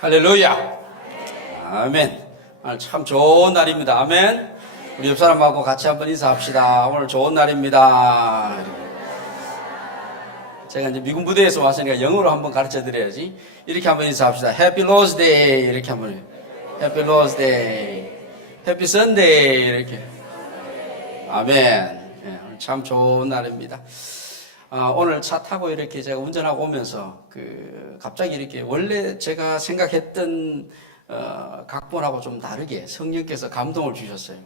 할렐루야. 아멘. 오늘 참 좋은 날입니다. 아멘. 우리 옆 사람하고 같이 한번 인사합시다. 오늘 좋은 날입니다. 제가 이제 미군 부대에서 왔으니까 영어로 한번 가르쳐 드려야지. 이렇게 한번 인사합시다. Happy Lord's Day. 이렇게 한번 해요. Happy Lord's Day. Happy Sunday. 이렇게. 아멘. 네, 오늘 참 좋은 날입니다. 오늘 차 타고 이렇게 제가 운전하고 오면서 갑자기 이렇게 원래 제가 생각했던 각본하고 좀 다르게 성령께서 감동을 주셨어요.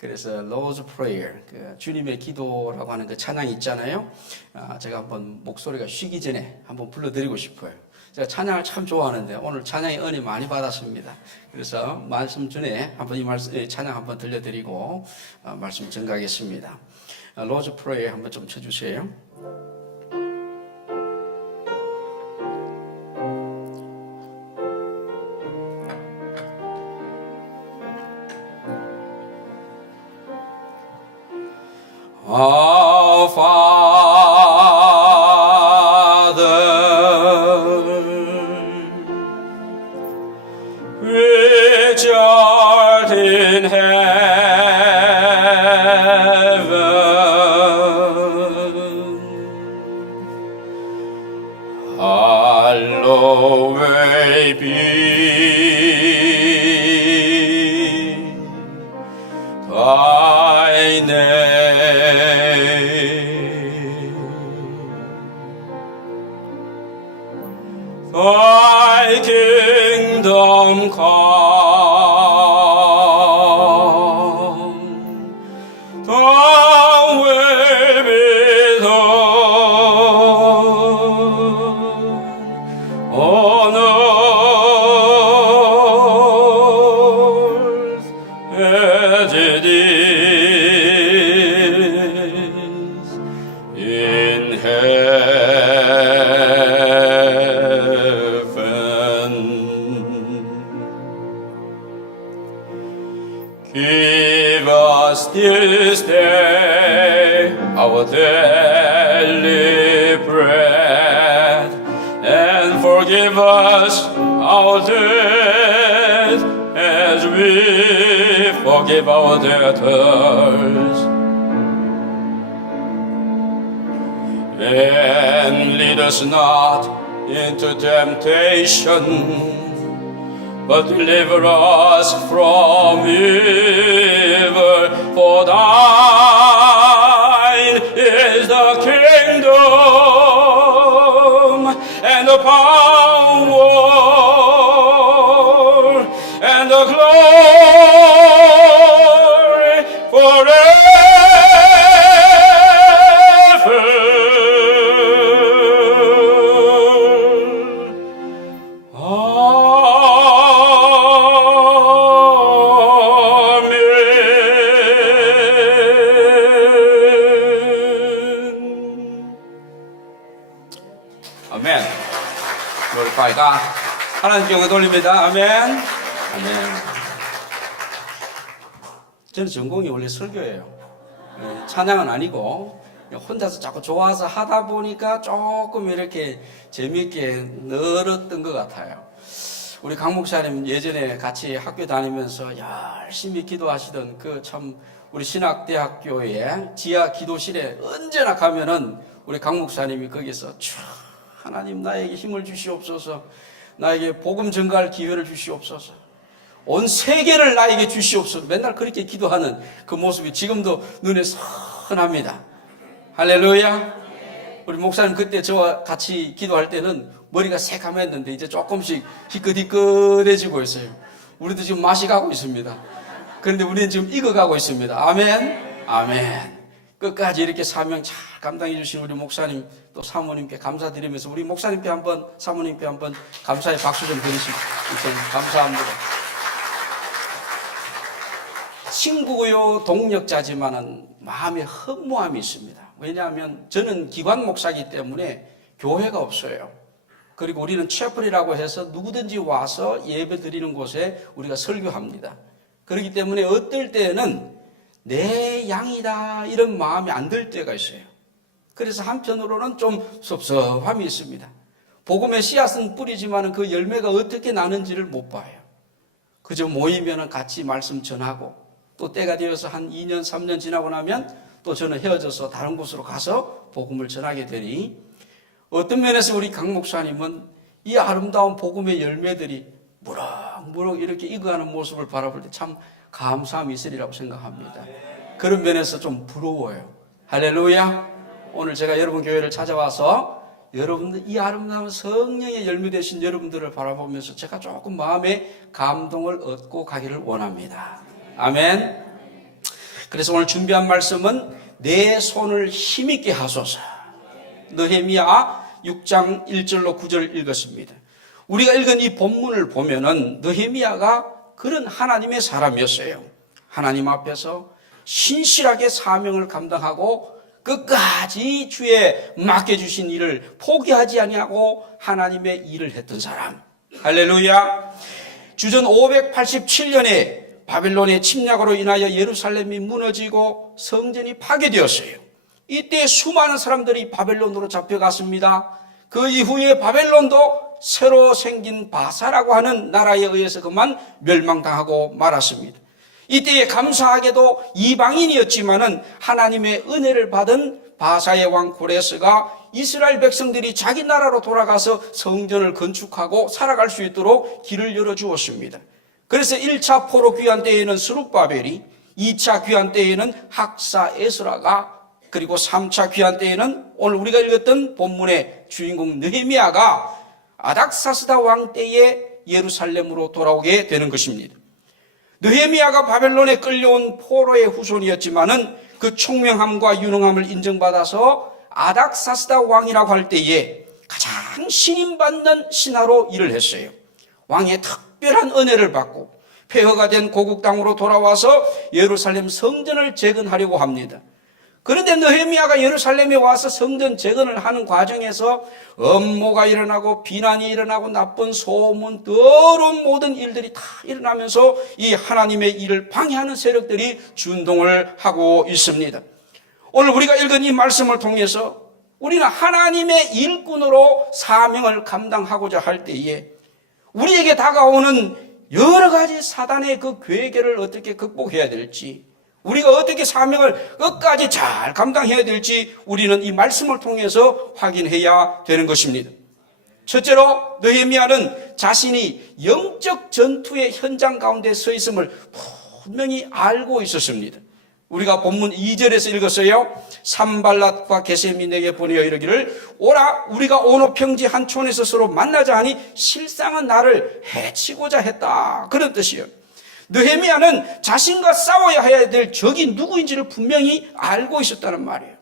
그래서 Lord's Prayer, 주님의 기도라고 하는 그 찬양이 있잖아요. 제가 한번 목소리가 쉬기 전에 한번 불러드리고 싶어요. 제가 찬양을 참 좋아하는데 오늘 찬양의 은혜 많이 받았습니다. 그래서 말씀 전에 한번 이 찬양 한번 들려드리고 말씀 전가하겠습니다. Lord's Prayer 한번 좀 쳐주세요. Our Father, which art in heaven, hallowed be thy name. Thy kingdom come, thy will be done on earth as it is in heaven. Give us this day our daily bread, and forgive us our debts as we forgive our debtors. And lead us not into temptation, but deliver us from evil. For thine is the kingdom and the power and the glory forever. 아멘. glorify가 하나님께 영광 돌립니다. 아멘. 아멘. 저는 전공이 원래 설교예요. 찬양은 아니고 혼자서 자꾸 좋아서 하다 보니까 조금 이렇게 재미있게 늘었던 것 같아요. 우리 강 목사님 예전에 같이 학교 다니면서 열심히 기도하시던 우리 신학대학교의 지하 기도실에 언제나 가면은 우리 강 목사님이 거기서 하나님 나에게 힘을 주시옵소서, 나에게 복음 전가할 기회를 주시옵소서, 온 세계를 나에게 주시옵소서, 맨날 그렇게 기도하는 그 모습이 지금도 눈에 선합니다. 할렐루야. 우리 목사님 그때 저와 같이 기도할 때는 머리가 새카맸는데 이제 조금씩 희끗희끗해지고 있어요. 우리도 지금 맛이 가고 있습니다. 그런데 우리는 지금 익어가고 있습니다. 아멘. 아멘. 끝까지 이렇게 사명 잘 감당해 주신 우리 목사님 또 사모님께 감사드리면서 우리 목사님께 사모님께 한번 감사의 박수 좀 드리시고 감사합니다. 친구요 동력자지만은 마음에 허무함이 있습니다. 왜냐하면 저는 기관 목사이기 때문에 교회가 없어요. 그리고 우리는 채플이라고 해서 누구든지 와서 예배 드리는 곳에 우리가 설교합니다. 그렇기 때문에 어떨 때는 내 양이다 이런 마음이 안 들 때가 있어요. 그래서 한편으로는 좀 섭섭함이 있습니다. 복음의 씨앗은 뿌리지만 그 열매가 어떻게 나는지를 못 봐요. 그저 모이면 같이 말씀 전하고 또 때가 되어서 한 2년, 3년 지나고 나면 또 저는 헤어져서 다른 곳으로 가서 복음을 전하게 되니 어떤 면에서 우리 강 목사님은 이 아름다운 복음의 열매들이 무럭무럭 이렇게 익어가는 모습을 바라볼 때 참 감사함이 있으리라고 생각합니다. 그런 면에서 좀 부러워요. 할렐루야. 오늘 제가 여러분 교회를 찾아와서 여러분들 이 아름다운 성령의 열매 되신 여러분들을 바라보면서 제가 조금 마음에 감동을 얻고 가기를 원합니다. 아멘. 그래서 오늘 준비한 말씀은 내 손을 힘있게 하소서. 느헤미야 6장 1절로 9절 읽었습니다. 우리가 읽은 이 본문을 보면은 느헤미야가 그런 하나님의 사람이었어요. 하나님 앞에서 신실하게 사명을 감당하고 끝까지 주의 맡겨주신 일을 포기하지 아니하고 하나님의 일을 했던 사람. 할렐루야. 주전 587년에 바벨론의 침략으로 인하여 예루살렘이 무너지고 성전이 파괴되었어요. 이때 수많은 사람들이 바벨론으로 잡혀갔습니다. 그 이후에 바벨론도 새로 생긴 바사라고 하는 나라에 의해서 그만 멸망당하고 말았습니다. 이때에 감사하게도 이방인이었지만은 하나님의 은혜를 받은 바사의 왕 고레스가 이스라엘 백성들이 자기 나라로 돌아가서 성전을 건축하고 살아갈 수 있도록 길을 열어주었습니다. 그래서 1차 포로 귀환 때에는 스룹바벨이, 2차 귀환 때에는 학사 에스라가, 그리고 3차 귀환 때에는 오늘 우리가 읽었던 본문의 주인공 느헤미야가 아닥사스다 왕 때에 예루살렘으로 돌아오게 되는 것입니다. 느헤미야가 바벨론에 끌려온 포로의 후손이었지만은 그 총명함과 유능함을 인정받아서 아닥사스다 왕이라고 할 때에 가장 신임받는 신하로 일을 했어요. 왕의 특별한 은혜를 받고 폐허가 된 고국 땅으로 돌아와서 예루살렘 성전을 재건하려고 합니다. 그런데 느헤미야가 예루살렘에 와서 성전 재건을 하는 과정에서 업무가 일어나고 비난이 일어나고 나쁜 소문, 더러운 모든 일들이 다 일어나면서 이 하나님의 일을 방해하는 세력들이 준동을 하고 있습니다. 오늘 우리가 읽은 이 말씀을 통해서 우리는 하나님의 일꾼으로 사명을 감당하고자 할 때에 우리에게 다가오는 여러 가지 사단의 그 괴계를 어떻게 극복해야 될지, 우리가 어떻게 사명을 끝까지 잘 감당해야 될지 우리는 이 말씀을 통해서 확인해야 되는 것입니다. 첫째로 느헤미야는 자신이 영적 전투의 현장 가운데 서 있음을 분명히 알고 있었습니다. 우리가 본문 2절에서 읽었어요. 산발랏과 게셈이 내게 보내어 이르기를 오라 우리가 오노 평지 한 촌에서 서로 만나자 하니 실상은 나를 해치고자 했다. 그런 뜻이에요. 느헤미야는 자신과 싸워야 해야 될 적이 누구인지를 분명히 알고 있었다는 말이에요.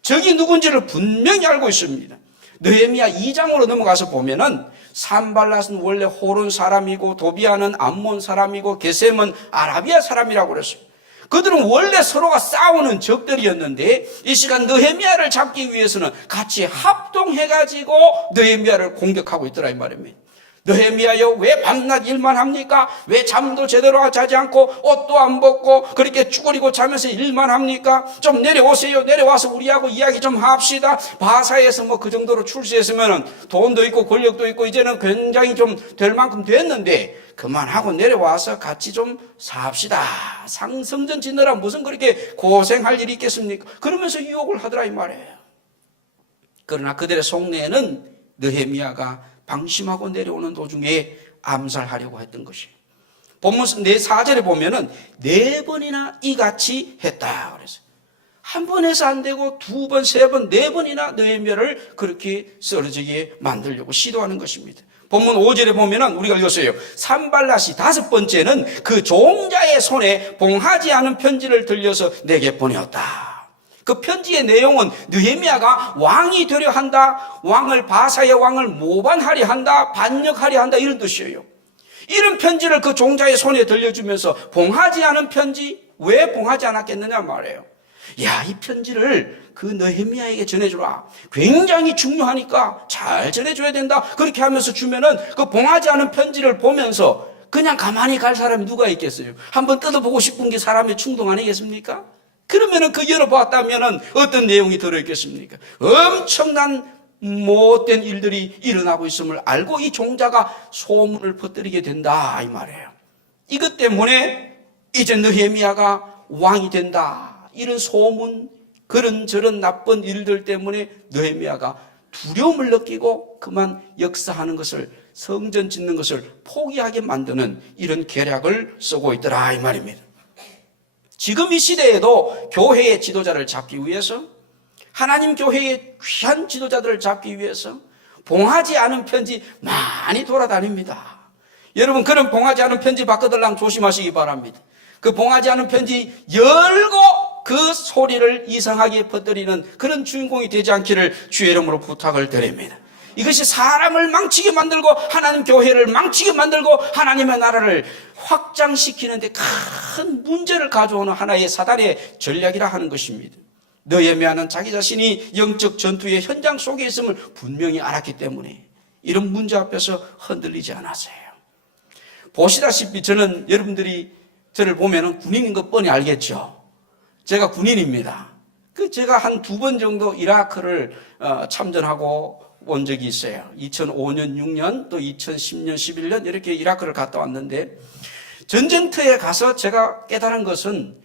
적이 누군지를 분명히 알고 있습니다. 느헤미야 2장으로 넘어가서 보면은 산발랏은 원래 호론 사람이고 도비아는 암몬 사람이고 게셈은 아라비아 사람이라고 그랬어요. 그들은 원래 서로가 싸우는 적들이었는데 이 시간 느헤미야를 잡기 위해서는 같이 합동해가지고 느헤미야를 공격하고 있더라 이 말입니다. 느헤미야여 왜 밤낮 일만 합니까? 왜 잠도 제대로 자지 않고 옷도 안 벗고 그렇게 쭈그리고 자면서 일만 합니까? 좀 내려오세요. 내려와서 우리하고 이야기 좀 합시다. 바사에서 뭐 그 정도로 출세했으면 돈도 있고 권력도 있고 이제는 굉장히 좀 될 만큼 됐는데 그만하고 내려와서 같이 좀 삽시다. 성전 짓느라 무슨 그렇게 고생할 일이 있겠습니까? 그러면서 유혹을 하더라 이 말이에요. 그러나 그들의 속내에는 느헤미야가 방심하고 내려오는 도중에 암살하려고 했던 것이에요. 본문 4절에 보면은 4번이나 이같이 했다 그래서 한 번 해서 안 되고 2번, 3번, 4번이나 느헤미야를 그렇게 쓰러지게 만들려고 시도하는 것입니다. 본문 5절에 보면은 우리가 읽었어요. 산발랏이 5번째는 그 종자의 손에 봉하지 않은 편지를 들려서 내게 보내었다. 그 편지의 내용은 느헤미야가 왕이 되려 한다, 왕을 바사의 왕을 모반하려 한다, 반역하려 한다 이런 뜻이에요. 이런 편지를 그 종자의 손에 들려주면서 봉하지 않은 편지, 왜 봉하지 않았겠느냐 말이에요. 야, 이 편지를 그 느헤미야에게 전해주라. 굉장히 중요하니까 잘 전해줘야 된다. 그렇게 하면서 주면은 그 봉하지 않은 편지를 보면서 그냥 가만히 갈 사람이 누가 있겠어요? 한번 뜯어보고 싶은 게 사람의 충동 아니겠습니까? 그러면은 그 열어보았다면은 어떤 내용이 들어있겠습니까? 엄청난 못된 일들이 일어나고 있음을 알고 이 종자가 소문을 퍼뜨리게 된다 이 말이에요. 이것 때문에 이제 느헤미야가 왕이 된다, 이런 소문, 그런저런 나쁜 일들 때문에 느헤미야가 두려움을 느끼고 그만 역사하는 것을, 성전 짓는 것을 포기하게 만드는 이런 계략을 쓰고 있더라 이 말입니다. 지금 이 시대에도 교회의 지도자를 잡기 위해서, 하나님 교회의 귀한 지도자들을 잡기 위해서 봉하지 않은 편지 많이 돌아다닙니다. 여러분, 그런 봉하지 않은 편지 받거들랑 조심하시기 바랍니다. 그 봉하지 않은 편지 열고 그 소리를 이상하게 퍼뜨리는 그런 주인공이 되지 않기를 주의 이름으로 부탁을 드립니다. 이것이 사람을 망치게 만들고 하나님 교회를 망치게 만들고 하나님의 나라를 확장시키는데 큰 문제를 가져오는 하나의 사단의 전략이라 하는 것입니다. 느헤미야는 자기 자신이 영적 전투의 현장 속에 있음을 분명히 알았기 때문에 이런 문제 앞에서 흔들리지 않았어요. 보시다시피 저는, 여러분들이 저를 보면 군인인 것 뻔히 알겠죠. 제가 군인입니다. 제가 한 2번 정도 이라크를 참전하고 온 적이 있어요. 2005년, 6년, 또 2010년, 11년 이렇게 이라크를 갔다 왔는데, 전쟁터에 가서 제가 깨달은 것은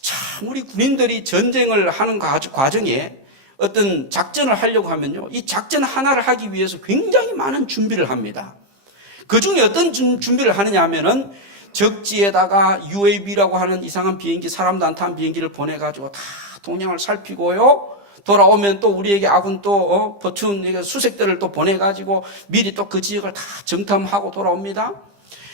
참 우리 군인들이 전쟁을 하는 과정에 어떤 작전을 하려고 하면요, 이 작전 하나를 하기 위해서 굉장히 많은 준비를 합니다. 그 중에 어떤 준비를 하느냐 하면은 적지에다가 UAV라고 하는 이상한 비행기, 사람도 안 탄 비행기를 보내가지고 다 동향을 살피고요, 돌아오면 또 우리에게 아군 또 버춘 수색대를 또 보내가지고 미리 또 그 지역을 다 정탐하고 돌아옵니다.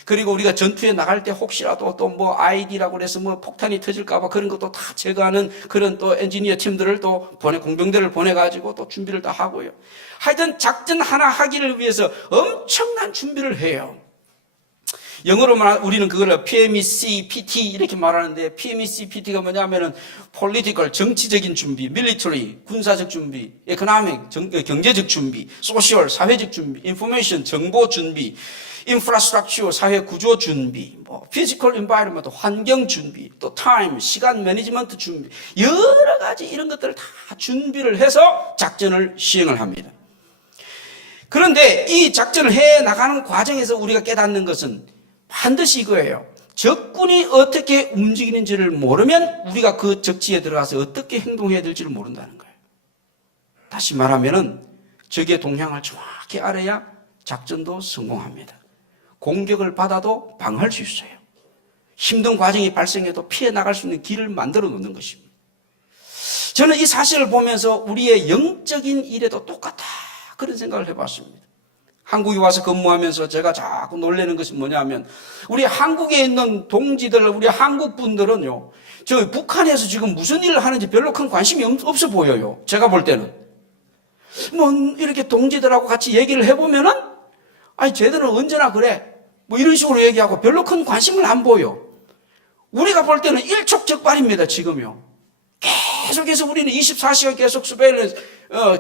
그리고 우리가 전투에 나갈 때 혹시라도 또 뭐 ID라고 해서 뭐 폭탄이 터질까봐 그런 것도 다 제거하는 그런 또 엔지니어 팀들을 또 공병대를 보내가지고 또 준비를 다 하고요. 하여튼 작전 하나 하기를 위해서 엄청난 준비를 해요. 영어로 말하면 우리는 그걸 PMEC, PT 이렇게 말하는데, PMEC, PT가 뭐냐면은 political, 정치적인 준비, military, 군사적 준비, economic, 경제적 준비, social, 사회적 준비, information, 정보 준비, infrastructure, 사회 구조 준비, physical environment, 환경 준비, 또 time, 시간 매니지먼트 준비, 여러 가지 이런 것들을 다 준비를 해서 작전을 시행을 합니다. 그런데 이 작전을 해 나가는 과정에서 우리가 깨닫는 것은 반드시 이거예요. 적군이 어떻게 움직이는지를 모르면 우리가 그 적지에 들어가서 어떻게 행동해야 될지를 모른다는 거예요. 다시 말하면은 적의 동향을 정확히 알아야 작전도 성공합니다. 공격을 받아도 방어할 수 있어요. 힘든 과정이 발생해도 피해 나갈 수 있는 길을 만들어 놓는 것입니다. 저는 이 사실을 보면서 우리의 영적인 일에도 똑같다, 그런 생각을 해봤습니다. 한국에 와서 근무하면서 제가 자꾸 놀라는 것이 뭐냐면, 우리 한국에 있는 동지들, 우리 한국 분들은요, 저 북한에서 지금 무슨 일을 하는지 별로 큰 관심이 없어 보여요. 제가 볼 때는. 뭐 이렇게 동지들하고 같이 얘기를 해보면은, 아니 쟤들은 언제나 그래, 뭐 이런 식으로 얘기하고 별로 큰 관심을 안 보여. 우리가 볼 때는 일촉즉발입니다. 지금요. 계속해서 우리는 24시간 계속 서베일런스,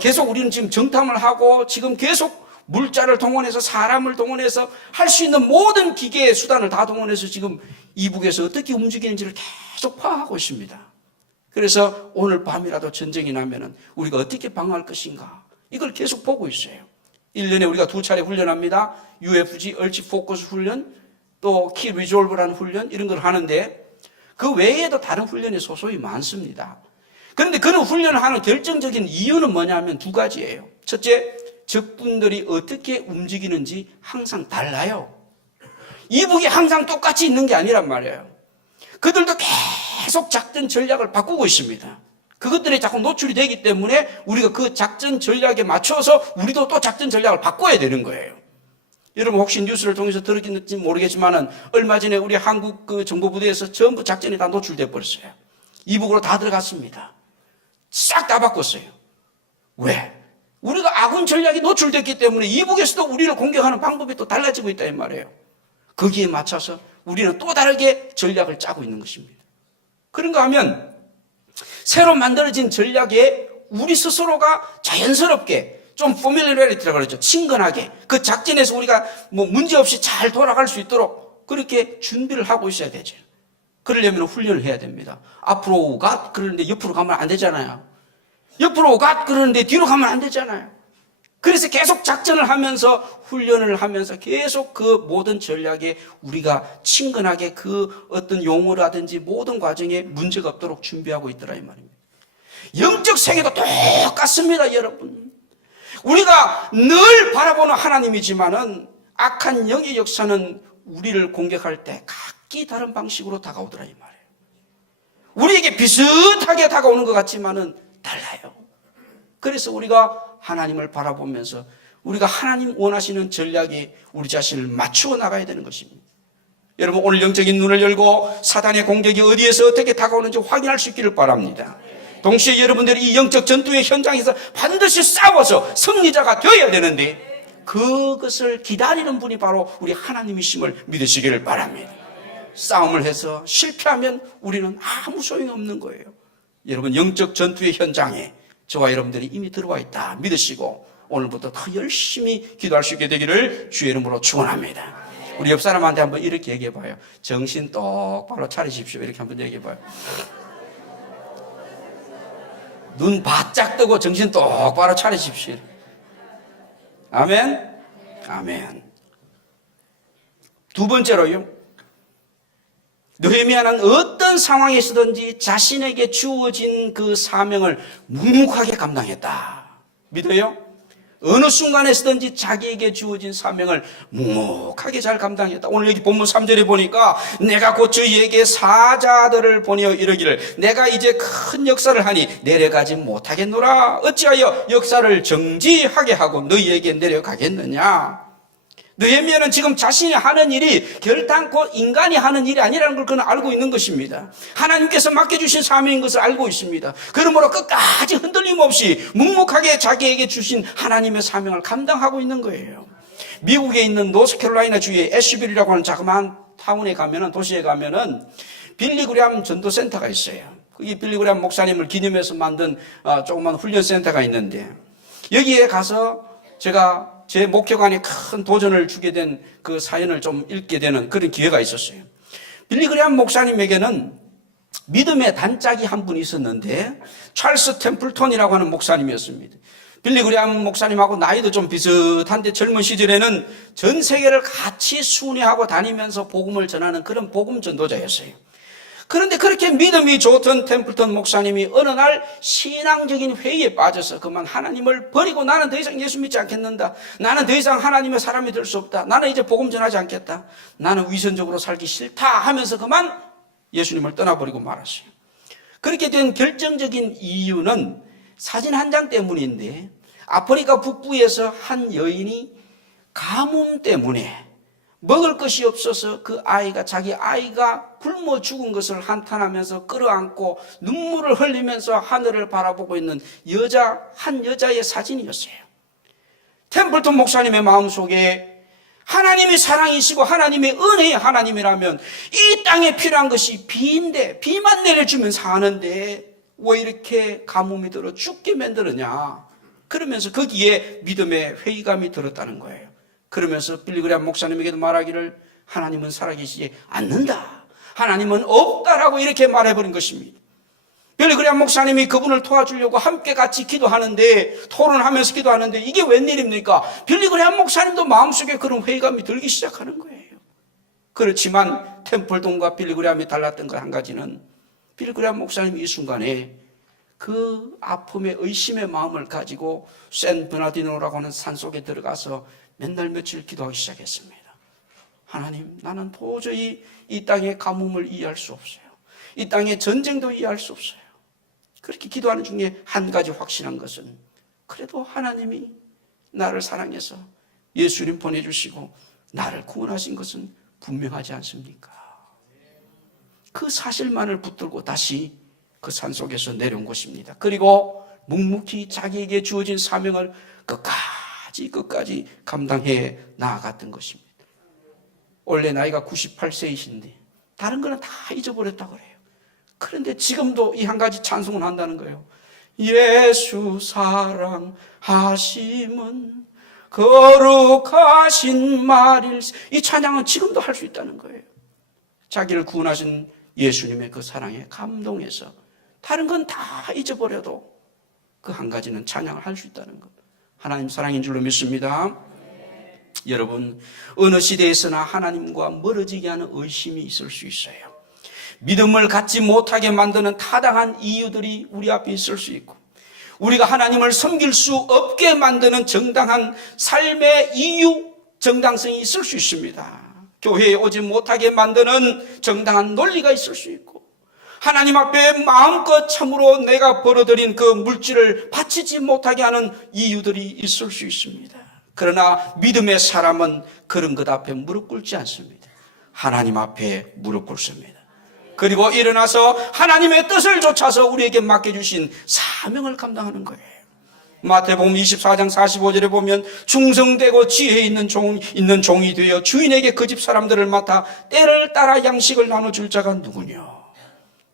계속 우리는 지금 정탐을 하고, 지금 계속 물자를 동원해서 사람을 동원해서 할 수 있는 모든 기계의 수단을 다 동원해서 지금 이북에서 어떻게 움직이는지를 계속 파악하고 있습니다. 그래서 오늘 밤이라도 전쟁이 나면은 우리가 어떻게 방어할 것인가, 이걸 계속 보고 있어요. 1년에 우리가 2차례 훈련합니다. UFG, 얼치 포커스 훈련, 또 키 리졸브라는 훈련, 이런 걸 하는데 그 외에도 다른 훈련이 소소히 많습니다. 그런데 그런 훈련을 하는 결정적인 이유는 뭐냐면 2가지예요. 첫째, 적군들이 어떻게 움직이는지 항상 달라요. 이북이 항상 똑같이 있는 게 아니란 말이에요. 그들도 계속 작전 전략을 바꾸고 있습니다. 그것들이 자꾸 노출이 되기 때문에 우리가 그 작전 전략에 맞춰서 우리도 또 작전 전략을 바꿔야 되는 거예요. 여러분 혹시 뉴스를 통해서 들었는지 모르겠지만은 얼마 전에 우리 한국 그 정보부대에서 전부 작전이 다 노출돼 버렸어요. 이북으로 다 들어갔습니다. 싹 다 바꿨어요. 왜? 우리가 아군 전략이 노출됐기 때문에 이북에서도 우리를 공격하는 방법이 또 달라지고 있다 이 말이에요. 거기에 맞춰서 우리는 또 다르게 전략을 짜고 있는 것입니다. 그런가 하면 새로 만들어진 전략에 우리 스스로가 자연스럽게 좀 familiarity라고 그러죠. 친근하게 그 작전에서 우리가 뭐 문제없이 잘 돌아갈 수 있도록 그렇게 준비를 하고 있어야 되죠. 그러려면 훈련을 해야 됩니다. 앞으로 가 그러는데 옆으로 가면 안 되잖아요. 옆으로 가 그러는데 뒤로 가면 안 되잖아요. 그래서 계속 작전을 하면서 훈련을 하면서 계속 그 모든 전략에 우리가 친근하게 그 어떤 용어라든지 모든 과정에 문제가 없도록 준비하고 있더라 이 말입니다. 영적 세계도 똑같습니다, 여러분. 우리가 늘 바라보는 하나님이지만은 악한 영의 역사는 우리를 공격할 때 각기 다른 방식으로 다가오더라 이 말이에요. 우리에게 비슷하게 다가오는 것 같지만은 달라요. 그래서 우리가 하나님을 바라보면서 우리가 하나님 원하시는 전략에 우리 자신을 맞추어 나가야 되는 것입니다. 여러분, 오늘 영적인 눈을 열고 사단의 공격이 어디에서 어떻게 다가오는지 확인할 수 있기를 바랍니다. 동시에 여러분들이 이 영적 전투의 현장에서 반드시 싸워서 승리자가 되어야 되는데 그것을 기다리는 분이 바로 우리 하나님이심을 믿으시기를 바랍니다. 싸움을 해서 실패하면 우리는 아무 소용이 없는 거예요. 여러분, 영적 전투의 현장에 저와 여러분들이 이미 들어와 있다 믿으시고 오늘부터 더 열심히 기도할 수 있게 되기를 주의 이름으로 축원합니다. 우리 옆 사람한테 한번 이렇게 얘기해 봐요. 정신 똑바로 차리십시오. 이렇게 한번 얘기해 봐요. 눈 바짝 뜨고 정신 똑바로 차리십시오. 아멘. 아멘. 두 번째로요, 느헤미야는 어떤 상황에 있든지 자신에게 주어진 그 사명을 묵묵하게 감당했다. 믿어요? 어느 순간에 서든지 자기에게 주어진 사명을 묵묵하게 잘 감당했다. 오늘 여기 본문 3절에 보니까 내가 곧 저희에게 사자들을 보내어 이르기를 내가 이제 큰 역사를 하니 내려가지 못하겠노라. 어찌하여 역사를 정지하게 하고 너희에게 내려가겠느냐. 느헤미야는 지금 자신이 하는 일이 결단코 인간이 하는 일이 아니라는 걸 그는 알고 있는 것입니다. 하나님께서 맡겨주신 사명인 것을 알고 있습니다. 그러므로 끝까지 흔들림 없이 묵묵하게 자기에게 주신 하나님의 사명을 감당하고 있는 거예요. 미국에 있는 노스캐롤라이나 주의 애쉬빌이라고 하는 자그마한 타운에 가면은, 도시에 가면은 빌리 그레함 전도센터가 있어요. 거기 빌리 그레함 목사님을 기념해서 만든 조그만 훈련센터가 있는데 여기에 가서 제가 제 목회관에 큰 도전을 주게 된 그 사연을 좀 읽게 되는 그런 기회가 있었어요. 빌리 그레함 목사님에게는 믿음의 단짝이 한 분이 있었는데 찰스 템플턴이라고 하는 목사님이었습니다. 빌리 그레함 목사님하고 나이도 좀 비슷한데 젊은 시절에는 전 세계를 같이 순회하고 다니면서 복음을 전하는 그런 복음 전도자였어요. 그런데 그렇게 믿음이 좋던 템플턴 목사님이 어느 날 신앙적인 회의에 빠져서 그만 하나님을 버리고 나는 더 이상 예수 믿지 않겠는다. 나는 더 이상 하나님의 사람이 될 수 없다. 나는 이제 복음 전하지 않겠다. 나는 위선적으로 살기 싫다 하면서 그만 예수님을 떠나버리고 말았어요. 그렇게 된 결정적인 이유는 사진 한 장 때문인데 아프리카 북부에서 한 여인이 가뭄 때문에 먹을 것이 없어서 그 아이가, 자기 아이가 굶어 죽은 것을 한탄하면서 끌어안고 눈물을 흘리면서 하늘을 바라보고 있는 한 여자의 사진이었어요. 템플턴 목사님의 마음속에 하나님이 사랑이시고 하나님의 은혜의 하나님이라면 이 땅에 필요한 것이 비인데 비만 내려주면 사는데 왜 이렇게 가뭄이 들어 죽게 만드느냐. 그러면서 거기에 믿음의 회의감이 들었다는 거예요. 그러면서 빌리 그레함 목사님에게도 말하기를 하나님은 살아계시지 않는다. 하나님은 없다라고 이렇게 말해버린 것입니다. 빌리 그레함 목사님이 그분을 도와주려고 함께 같이 기도하는데, 토론하면서 기도하는데 이게 웬일입니까? 빌리 그레함 목사님도 마음속에 그런 회의감이 들기 시작하는 거예요. 그렇지만 템플턴과 빌리 그레함이 달랐던 것 한 가지는 빌리 그레함 목사님이 이 순간에 그 아픔의 의심의 마음을 가지고 샌 베나디노라고 하는 산속에 들어가서 몇 날 며칠 기도하기 시작했습니다. 하나님, 나는 도저히 이 땅의 가뭄을 이해할 수 없어요. 이 땅의 전쟁도 이해할 수 없어요. 그렇게 기도하는 중에 한 가지 확신한 것은 그래도 하나님이 나를 사랑해서 예수님 보내주시고 나를 구원하신 것은 분명하지 않습니까? 그 사실만을 붙들고 다시 그 산속에서 내려온 것입니다. 그리고 묵묵히 자기에게 주어진 사명을 끝까지 감당해 나아갔던 것입니다. 원래 나이가 98세이신데 다른 거는 다 잊어버렸다고 그래요. 그런데 지금도 이 한 가지 찬송을 한다는 거예요. 예수 사랑하심은 거룩하신 말일세. 이 찬양은 지금도 할 수 있다는 거예요. 자기를 구원하신 예수님의 그 사랑에 감동해서 다른 건 다 잊어버려도 그 한 가지는 찬양을 할 수 있다는 것. 하나님 사랑인 줄로 믿습니다. 여러분, 어느 시대에서나 하나님과 멀어지게 하는 의심이 있을 수 있어요. 믿음을 갖지 못하게 만드는 타당한 이유들이 우리 앞에 있을 수 있고, 우리가 하나님을 섬길 수 없게 만드는 정당한 삶의 이유, 정당성이 있을 수 있습니다. 교회에 오지 못하게 만드는 정당한 논리가 있을 수 있고, 하나님 앞에 마음껏 참으로 내가 벌어들인 그 물질을 바치지 못하게 하는 이유들이 있을 수 있습니다. 그러나 믿음의 사람은 그런 것 앞에 무릎 꿇지 않습니다. 하나님 앞에 무릎 꿇습니다. 그리고 일어나서 하나님의 뜻을 좇아서 우리에게 맡겨주신 사명을 감당하는 거예요. 마태복음 24장 45절에 보면 충성되고 지혜 있는 종이 되어 주인에게 그 집 사람들을 맡아 때를 따라 양식을 나눠줄 자가 누구냐.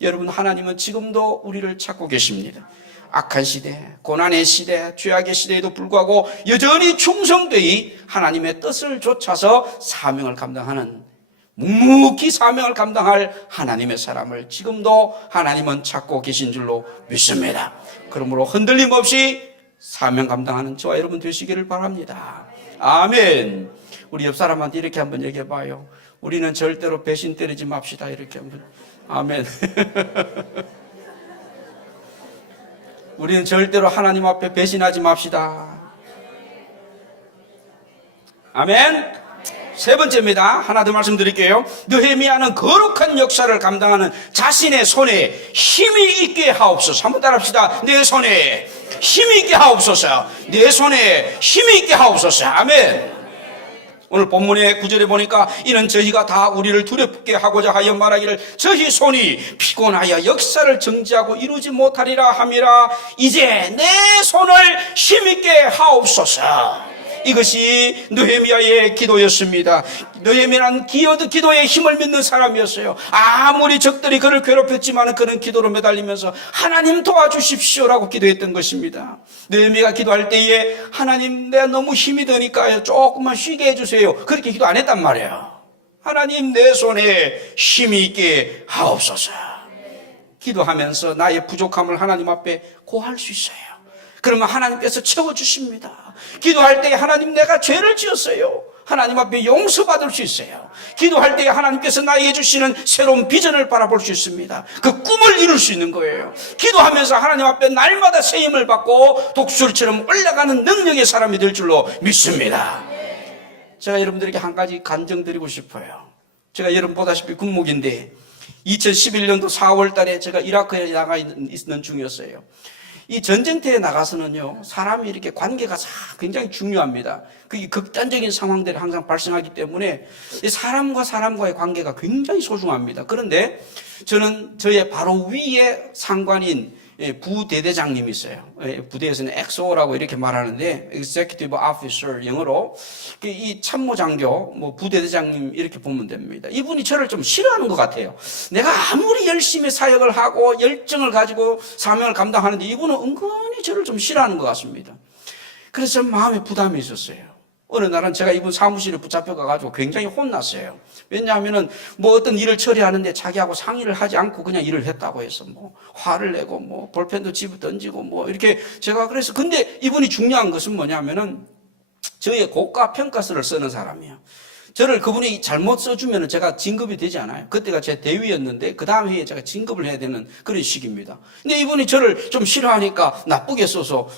여러분, 하나님은 지금도 우리를 찾고 계십니다. 악한 시대, 고난의 시대, 죄악의 시대에도 불구하고 여전히 충성되이 하나님의 뜻을 좇아서 사명을 감당하는, 묵묵히 사명을 감당할 하나님의 사람을 지금도 하나님은 찾고 계신 줄로 믿습니다. 그러므로 흔들림 없이 사명 감당하는 저와 여러분 되시기를 바랍니다. 아멘. 우리 옆 사람한테 이렇게 한번 얘기해 봐요. 우리는 절대로 배신 때리지 맙시다. 이렇게 한번. 아멘. 우리는 절대로 하나님 앞에 배신하지 맙시다. 아멘. 세 번째입니다. 하나 더 말씀드릴게요. 느헤미야는 거룩한 역사를 감당하는 자신의 손에 힘이 있게 하옵소서. 한번 따라합시다. 내 손에 힘이 있게 하옵소서. 내 손에 힘이 있게 하옵소서. 아멘. 오늘 본문의 9절에 보니까 이는 저희가 다 우리를 두렵게 하고자 하여 말하기를 저희 손이 피곤하여 역사를 정지하고 이루지 못하리라 함이라. 이제 내 손을 힘있게 하옵소서. 이것이 느헤미야의 기도였습니다. 느헤미야는 기도에 힘을 믿는 사람이었어요. 아무리 적들이 그를 괴롭혔지만 그는 기도로 매달리면서 하나님 도와주십시오라고 기도했던 것입니다. 느헤미야가 기도할 때에 하나님, 내가 너무 힘이 드니까요, 조금만 쉬게 해주세요, 그렇게 기도 안 했단 말이에요. 하나님, 내 손에 힘이 있게 하옵소서. 기도하면서 나의 부족함을 하나님 앞에 고할 수 있어요. 그러면 하나님께서 채워주십니다. 기도할 때 하나님, 내가 죄를 지었어요, 하나님 앞에 용서받을 수 있어요. 기도할 때 하나님께서 나에게 주시는 새로운 비전을 바라볼 수 있습니다. 그 꿈을 이룰 수 있는 거예요. 기도하면서 하나님 앞에 날마다 새 힘을 받고 독수리처럼 올라가는 능력의 사람이 될 줄로 믿습니다. 제가 여러분들에게 한 가지 간증드리고 싶어요. 제가 여러분 보다시피 군목인데 2011년도 4월 달에 제가 이라크에 나가 있는 중이었어요. 이 전쟁터에 나가서는요, 사람이 이렇게 관계가 굉장히 중요합니다. 그게 극단적인 상황들이 항상 발생하기 때문에 이 사람과 사람과의 관계가 굉장히 소중합니다. 그런데 저는 저의 바로 위에 상관인 부대대장님이 있어요. 부대에서는 XO라고 이렇게 말하는데, Executive Officer, 영어로. 이 참모장교, 부대대장님 이렇게 보면 됩니다. 이분이 저를 좀 싫어하는 것 같아요. 내가 아무리 열심히 사역을 하고 열정을 가지고 사명을 감당하는데 이분은 은근히 저를 좀 싫어하는 것 같습니다. 그래서 마음에 부담이 있었어요. 어느 날은 제가 이분 사무실에 붙잡혀 가가지고 굉장히 혼났어요. 왜냐하면은 어떤 일을 처리하는데 자기하고 상의를 하지 않고 그냥 일을 했다고 해서 화를 내고 볼펜도 집어 던지고 이렇게 제가 그래서, 근데 이분이 중요한 것은 뭐냐면은 저의 고가 평가서를 쓰는 사람이에요. 저를 그분이 잘못 써주면 제가 진급이 되지 않아요. 그때가 제 대위였는데 그 다음 해에 제가 진급을 해야 되는 그런 시기입니다. 근데 이분이 저를 좀 싫어하니까 나쁘게 써서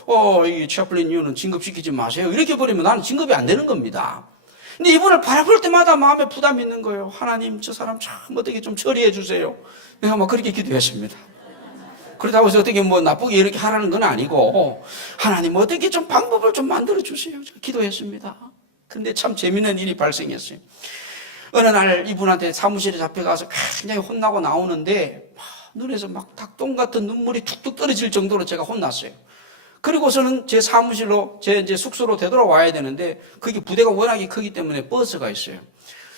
이 채플린 이유는 진급시키지 마세요, 이렇게 버리면 나는 진급이 안 되는 겁니다. 근데 이분을 바라볼 때마다 마음에 부담이 있는 거예요. 하나님, 저 사람 참 어떻게 좀 처리해 주세요. 내가 그렇게 기도했습니다. 그렇다고 해서 어떻게 나쁘게 이렇게 하라는 건 아니고, 하나님 어떻게 좀 방법을 좀 만들어 주세요, 제가 기도했습니다. 근데 참 재미있는 일이 발생했어요. 어느 날 이분한테 사무실에 잡혀가서 굉장히 혼나고 나오는데 눈에서 닭똥 같은 눈물이 툭툭 떨어질 정도로 제가 혼났어요. 그리고서는 제 사무실로, 제 이제 숙소로 되돌아와야 되는데 그게 부대가 워낙에 크기 때문에 버스가 있어요.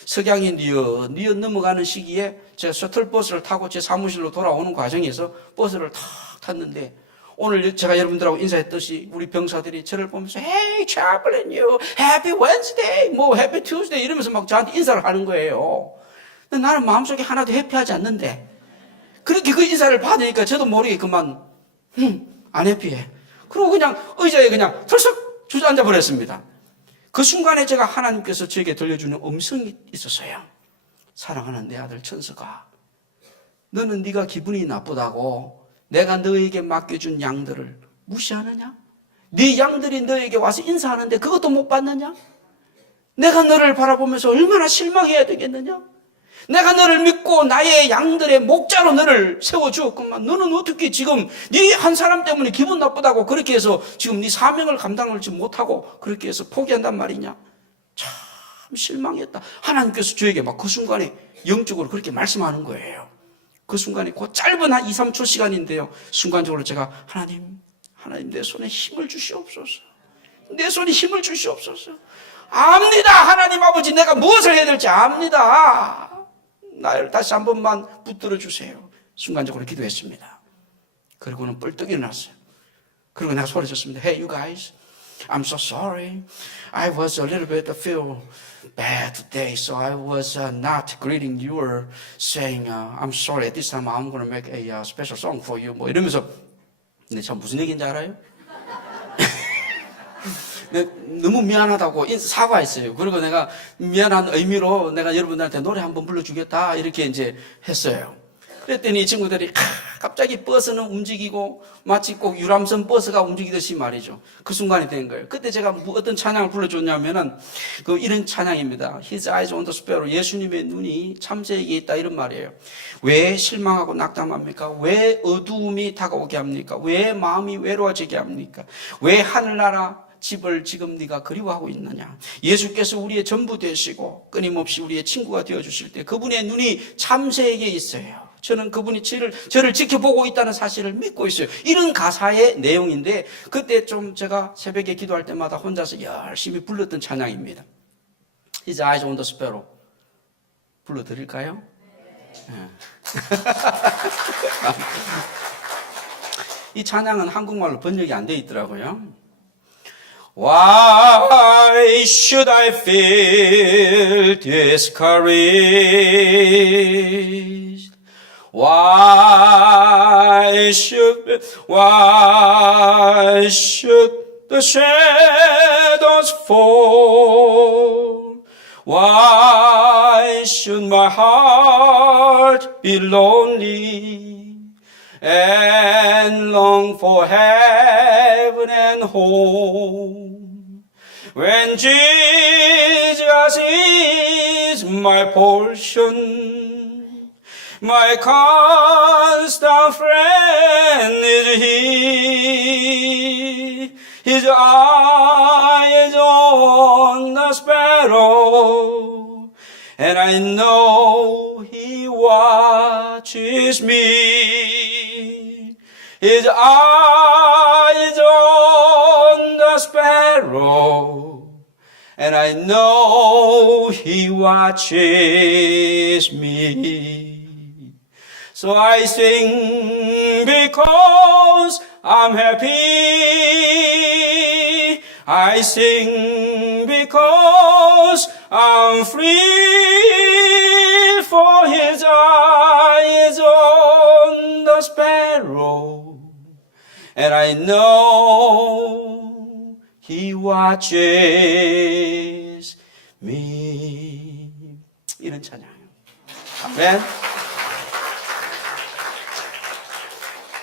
석양이 뉘어 넘어가는 시기에 제가 셔틀버스를 타고 제 사무실로 돌아오는 과정에서 버스를 탁 탔는데, 오늘 제가 여러분들하고 인사했듯이 우리 병사들이 저를 보면서 Hey, Chaplain, you, Happy Wednesday, Happy Tuesday 이러면서 저한테 인사를 하는 거예요. 근데 나는 마음속에 하나도 해피하지 않는데, 그렇게 그 인사를 받으니까 저도 모르게 그만 안 해피해. 그리고 그냥 의자에 그냥 털썩 주저앉아 버렸습니다. 그 순간에 제가 하나님께서 저에게 들려주는 음성이 있었어요. 사랑하는 내 아들 천서가, 너는 네가 기분이 나쁘다고 내가 너에게 맡겨준 양들을 무시하느냐? 네 양들이 너에게 와서 인사하는데 그것도 못 받느냐? 내가 너를 바라보면서 얼마나 실망해야 되겠느냐? 내가 너를 믿고 나의 양들의 목자로 너를 세워주었구만. 너는 어떻게 지금 네 한 사람 때문에 기분 나쁘다고 그렇게 해서 지금 네 사명을 감당하지 못하고 그렇게 해서 포기한단 말이냐? 참 실망했다. 하나님께서 저에게 막 그 순간에 영적으로 그렇게 말씀하는 거예요. 그 순간에 그 짧은 한 2, 3초 시간인데요. 순간적으로 제가 하나님 내 손에 힘을 주시옵소서. 내 손에 힘을 주시옵소서. 압니다. 하나님 아버지, 내가 무엇을 해야 될지 압니다. 나를 다시 한 번만 붙들어 주세요. 순간적으로 기도했습니다. 그리고는 뻘떡 일어났어요. 그리고 내가 소리쳤습니다. Hey, you guys, I'm so sorry. I was a little bit feel bad today, so I was not greeting you or saying, I'm sorry. At this time, I'm going to make a special song for you. 뭐 이러면서, 근데 참 무슨 얘기인지 알아요? 너무 미안하다고 사과했어요. 그리고 내가 미안한 의미로 내가 여러분들한테 노래 한번 불러주겠다 이렇게 이제 했어요. 그랬더니 이 친구들이 갑자기 버스는 움직이고 마치 꼭 유람선 버스가 움직이듯이 말이죠. 그 순간이 된 거예요. 그때 제가 어떤 찬양을 불러줬냐면은 이런 찬양입니다. His eyes on the sparrow. 예수님의 눈이 참새에게 있다 이런 말이에요. 왜 실망하고 낙담합니까? 왜 어두움이 다가오게 합니까? 왜 마음이 외로워지게 합니까? 왜 하늘나라 집을 지금 네가 그리워하고 있느냐? 예수께서 우리의 전부 되시고 끊임없이 우리의 친구가 되어주실 때 그분의 눈이 참새에게 있어요. 저는 그분이 저를 지켜보고 있다는 사실을 믿고 있어요. 이런 가사의 내용인데 그때 좀 제가 새벽에 기도할 때마다 혼자서 열심히 불렀던 찬양입니다. His eyes on the sparrow. 불러드릴까요? 네. 이 찬양은 한국말로 번역이 안 돼 있더라고요. Why should I feel discouraged? Why should the shadows fall? Why should my heart be lonely and long for heaven and home? When Jesus is my portion, my constant friend is He. His eye is on the sparrow, and I know He watches me. His eye is on the sparrow, and I know He watches me. So I sing because I'm happy. I sing because I'm free, for His eye is on the sparrow, and I know He watches me. 이런 찬양이에요. 아멘.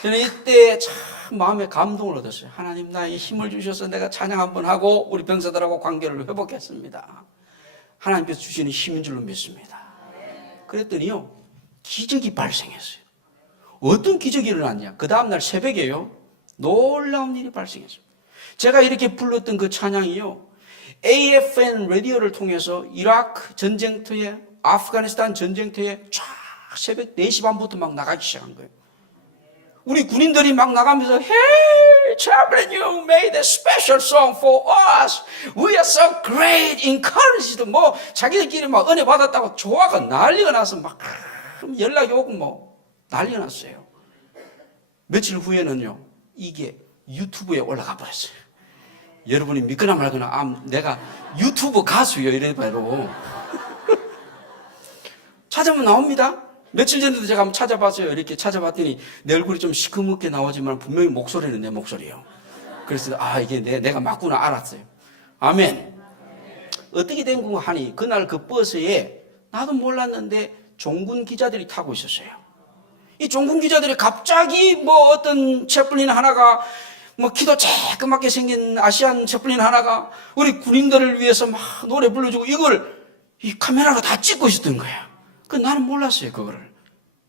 저는 이때 참 마음에 감동을 얻었어요. 하나님 나에게 힘을 주셔서 내가 찬양 한번 하고 우리 병사들하고 관계를 회복했습니다. 하나님께서 주시는 힘인 줄로 믿습니다. 그랬더니요, 기적이 발생했어요. 어떤 기적이 일어났냐? 그 다음날 새벽에요, 놀라운 일이 발생했어요. 제가 이렇게 불렀던 그 찬양이요, AFN 라디오를 통해서 이라크 전쟁터에, 아프가니스탄 전쟁터에 쫙 새벽 4시 반부터 막 나가기 시작한 거예요. 우리 군인들이 막 나가면서 Hey, chaplain, you made a special song for us. We are so great, encouraged. 뭐 자기들끼리 막 은혜 받았다고 조화가 난리가 나서 막 연락이 오고 뭐 난리가 났어요. 며칠 후에는요, 이게 유튜브에 올라가 버렸어요. 여러분이 믿거나 말거나 내가 유튜브 가수요 이래봐도 찾아보면 나옵니다. 며칠 전에도 제가 한번 찾아봤어요. 이렇게 찾아봤더니 내 얼굴이 좀 시커멓게 나오지만 분명히 목소리는 내 목소리예요. 그래서 이게 내가 맞구나 알았어요. 아멘. 어떻게 된 건가 하니 그날 그 버스에 나도 몰랐는데 종군 기자들이 타고 있었어요. 이 종군 기자들이 갑자기 뭐 어떤 채플린 하나가 뭐 키도 쬐끄맣게 생긴 아시안 채플린 하나가 우리 군인들을 위해서 막 노래 불러주고 이걸 이 카메라로 다 찍고 있었던 거야. 나는 몰랐어요, 그거를.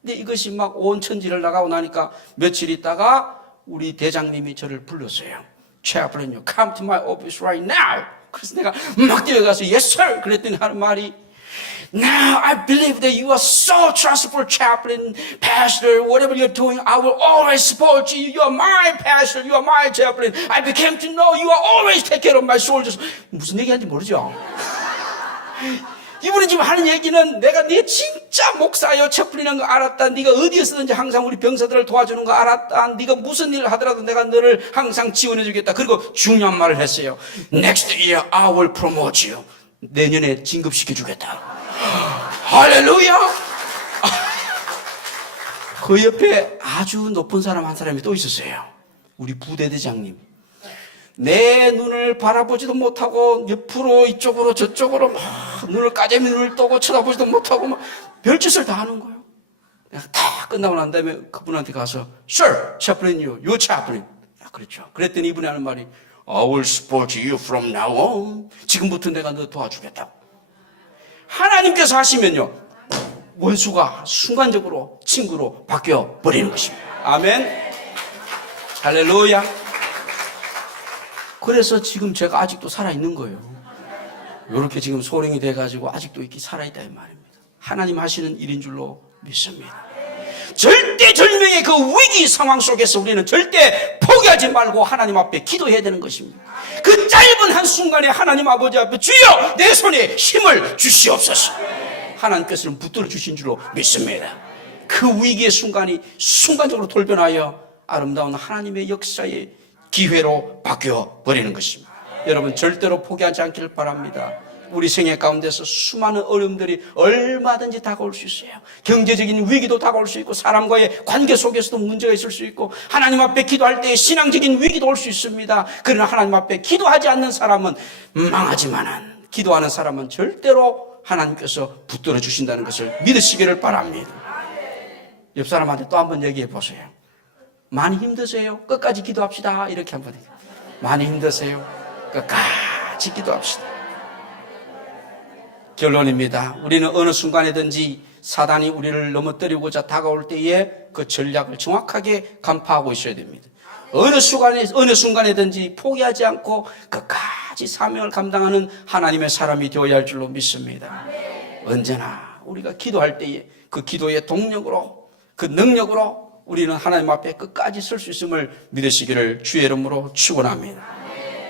근데 이것이 막 온 천지를 나가고 나니까 며칠 있다가 우리 대장님이 저를 불렀어요. Chaplain, you come to my office right now. 그래서 내가 막 뛰어가서 Yes, sir. 그랬더니 하는 말이 Now I believe that you are so trustful chaplain, pastor, whatever you're doing, I will always support you. You are my pastor, you are my chaplain. I became to know you are always take care of my soldiers. 무슨 얘기하는지 모르죠? 이분이 지금 하는 얘기는 내가 네 진짜 목사여 채플이라는 거 알았다. 네가 어디에서든지 항상 우리 병사들을 도와주는 거 알았다. 네가 무슨 일을 하더라도 내가 너를 항상 지원해 주겠다. 그리고 중요한 말을 했어요. Next year I will promote you. 내년에 진급시켜 주겠다. 할렐루야. 그 옆에 아주 높은 사람 한 사람이 또 있었어요. 우리 부대대장님. 내 눈을 바라보지도 못하고 옆으로 이쪽으로 저쪽으로 막 눈을 까재미 눈을 뜨고 쳐다보지도 못하고 막 별짓을 다 하는 거예요. 내가 다 끝나고 난 다음에 그분한테 가서 Sir, chaplain you chaplain. 그렇죠. 그랬더니 이분이 하는 말이 I will support you from now on. 지금부터 내가 너 도와주겠다. 하나님께서 하시면요 원수가 순간적으로 친구로 바뀌어 버리는 것입니다. 아멘. 할렐루야. 그래서 지금 제가 아직도 살아있는 거예요. 이렇게 지금 소령이 돼가지고 아직도 이렇게 살아있다 이 말입니다. 하나님 하시는 일인 줄로 믿습니다. 절대절명의 그 위기 상황 속에서 우리는 절대 포기하지 말고 하나님 앞에 기도해야 되는 것입니다. 그 짧은 한순간에 하나님 아버지 앞에 주여 내 손에 힘을 주시옵소서. 하나님께서는 붙들어 주신 줄로 믿습니다. 그 위기의 순간이 순간적으로 돌변하여 아름다운 하나님의 역사의 기회로 바뀌어 버리는 것입니다. 여러분 절대로 포기하지 않기를 바랍니다. 우리 생애 가운데서 수많은 어려움들이 얼마든지 다가올 수 있어요. 경제적인 위기도 다가올 수 있고 사람과의 관계 속에서도 문제가 있을 수 있고 하나님 앞에 기도할 때 신앙적인 위기도 올 수 있습니다. 그러나 하나님 앞에 기도하지 않는 사람은 망하지만은 기도하는 사람은 절대로 하나님께서 붙들어 주신다는 것을 믿으시기를 바랍니다. 옆 사람한테 또 한번 얘기해 보세요. 많이 힘드세요? 끝까지 기도합시다. 이렇게 한번 해요. 많이 힘드세요? 끝까지 기도합시다. 결론입니다. 우리는 어느 순간이든지 사단이 우리를 넘어뜨리고자 다가올 때에 그 전략을 정확하게 간파하고 있어야 됩니다. 어느 순간이든지 포기하지 않고 끝까지 사명을 감당하는 하나님의 사람이 되어야 할 줄로 믿습니다. 언제나 우리가 기도할 때에 그 기도의 동력으로 그 능력으로 우리는 하나님 앞에 끝까지 설 수 있음을 믿으시기를 주의 이름으로 축원합니다.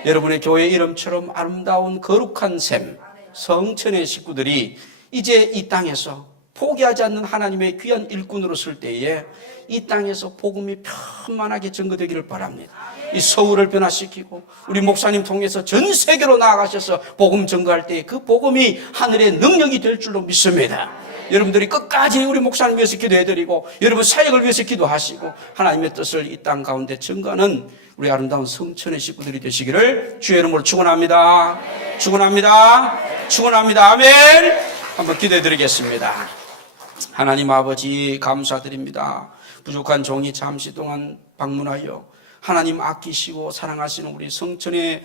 여러분의 교회 이름처럼 아름다운 거룩한 샘 성천의 식구들이 이제 이 땅에서 포기하지 않는 하나님의 귀한 일꾼으로 쓸 때에 이 땅에서 복음이 편만하게 증거되기를 바랍니다. 이 서울을 변화시키고 우리 목사님 통해서 전 세계로 나아가셔서 복음 증거할 때 그 복음이 하늘의 능력이 될 줄로 믿습니다. 여러분들이 끝까지 우리 목사님 위해서 기도해드리고 여러분 사역을 위해서 기도하시고 하나님의 뜻을 이 땅 가운데 증거하는 우리 아름다운 성천의 식구들이 되시기를 주의 이름으로 축원합니다. 축원합니다. 축원합니다. 아멘. 한번 기도해드리겠습니다. 하나님 아버지 감사드립니다. 부족한 종이 잠시 동안 방문하여 하나님 아끼시고 사랑하시는 우리 성천의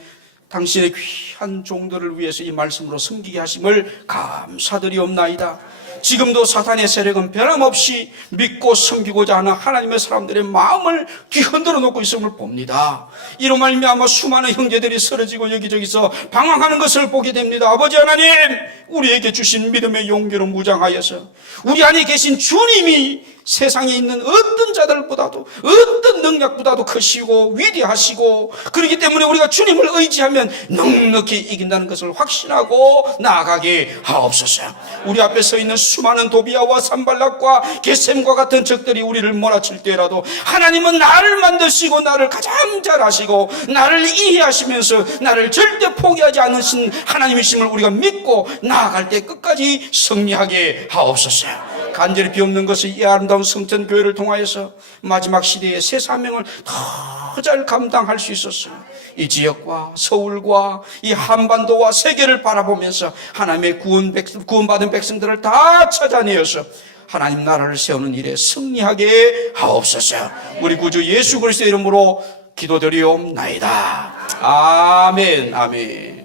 당신의 귀한 종들을 위해서 이 말씀으로 섬기게 하심을 감사드리옵나이다. 지금도 사탄의 세력은 변함없이 믿고 섬기고자 하는 하나님의 사람들의 마음을 뒤흔들어 놓고 있음을 봅니다. 이로 말미암아 수많은 형제들이 쓰러지고 여기저기서 방황하는 것을 보게 됩니다. 아버지 하나님, 우리에게 주신 믿음의 용기로 무장하여서 우리 안에 계신 주님이 세상에 있는 어떤 자들보다도 어떤 능력보다도 크시고 위대하시고 그렇기 때문에 우리가 주님을 의지하면 넉넉히 이긴다는 것을 확신하고 나아가게 하옵소서. 우리 앞에 서 있는 수많은 도비아와 산발락과 게셈과 같은 적들이 우리를 몰아칠 때라도 하나님은 나를 만드시고 나를 가장 잘 아시고 나를 이해하시면서 나를 절대 포기하지 않으신 하나님이심을 우리가 믿고 나아갈 때 끝까지 승리하게 하옵소서. 간절히 비옵는 것이 이 아름다운 성전교회를 통하여서 마지막 시대의 새 사명을 더 잘 감당할 수 있었어요. 이 지역과 서울과 이 한반도와 세계를 바라보면서 하나님의 구원받은 백성들을 다 찾아내어서 하나님 나라를 세우는 일에 승리하게 하옵소서. 우리 구주 예수 그리스도의 이름으로 기도드리옵나이다. 아멘. 아멘.